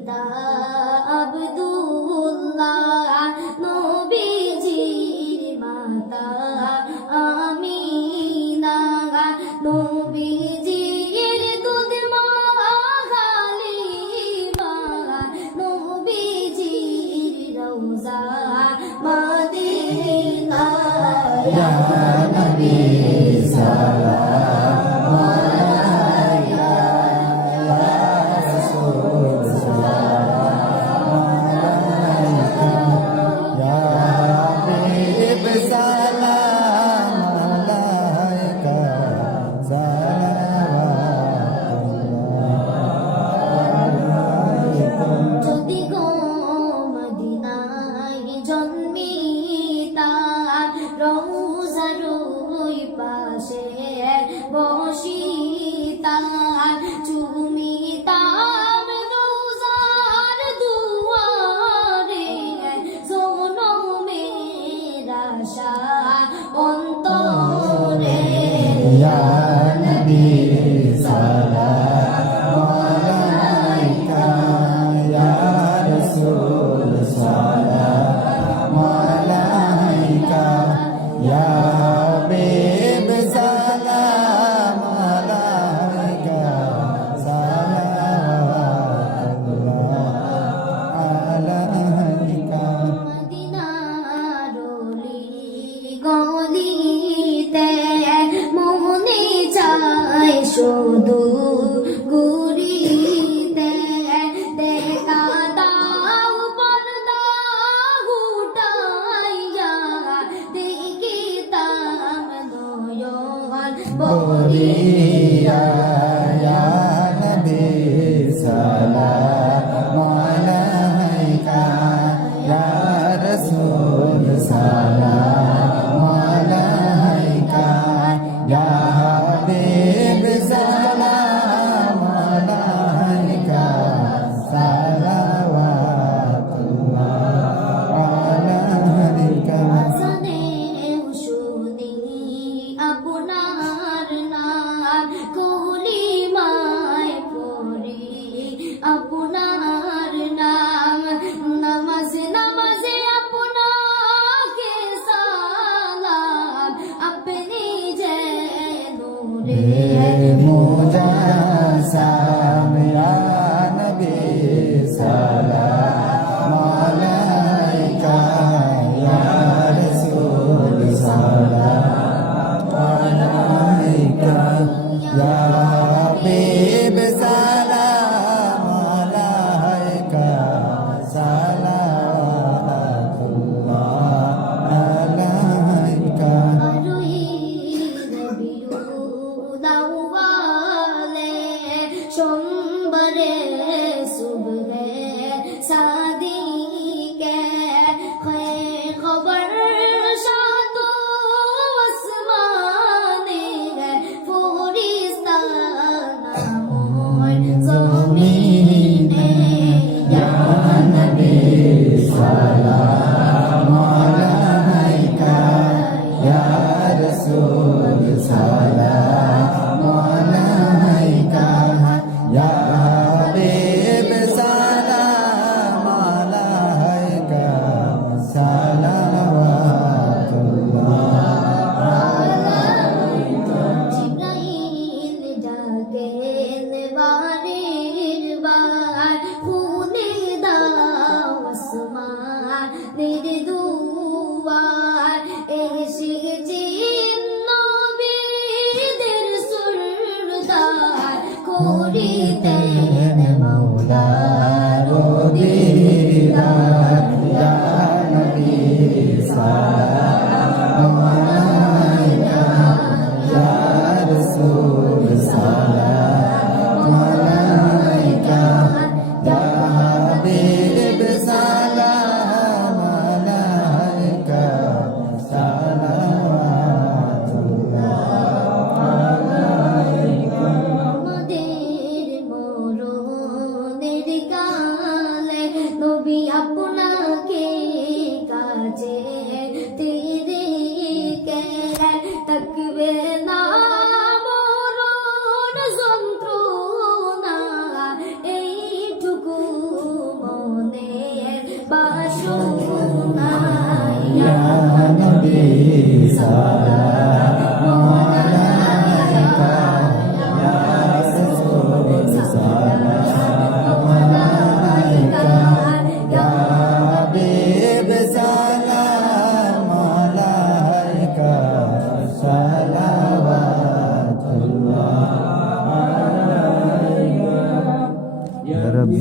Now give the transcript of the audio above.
পিতা আব্দুল্লাহ, নবীজির মাতা আমিনা, নবীজির দুধ মা হালিমা, নবীজির রওজা মদিনা। ইয়া নবী সালাম আলাইকা, ইয়া রাসূল সালাম আলাইকা, ইয়া হাবিব সালাম আলাইকা, সালাওয়াতুল্লাহ। যদি গো মদিনায় জন্মিতা, রওজার ওই পাশে বসিতাম, চুমিতাম রওজার দুয়ারে, জনমের আশা অন্তরে। ইয়া নবী সালাম আলাইকা, ইয়া রাসূল সালাম আলাইকা, ইয়া হাবিব সালাম আলাইকা, সালাওয়াতুল্লাহ আলাইকা। মদিনার অলি গলিতে মনে চায় শুধু ঘুরিতে, দেখা দাও পর্দা উঠাইয়া, দেখিতাম নয়ন ভরিয়া। ইয়া নবী সালাম আলাইকা, ইয়া রাসূল সালাম আলাইকা, ইয়া হাবিব সালাম আলাইকা, সালাওয়াতুল্লাহ আলাইকা। সানেও শুনি আপনার নাম, কলিমায় পড়ি আপনার নাম, নামাজে নামাজে আপনাকে সালাম, আপনি যে নূরে মুজাসসাম। ইয়া নবী সালাম আলাইকা, ইয়া রাসূল সালাম আলাইকা, ইয়া হাবিব সালাম আলাইকা, সালাওয়াতুল্লাহ আলাইকা। সোমবারে সুবহে সাদিকে, খবর সাতো আসমানে, ফেরেশতা নাময় জমিনে। ইয়া নবী সালাম আলাইকা, ইয়া রাসূল সালাম আলাইকা, ইয়া হাবিব رب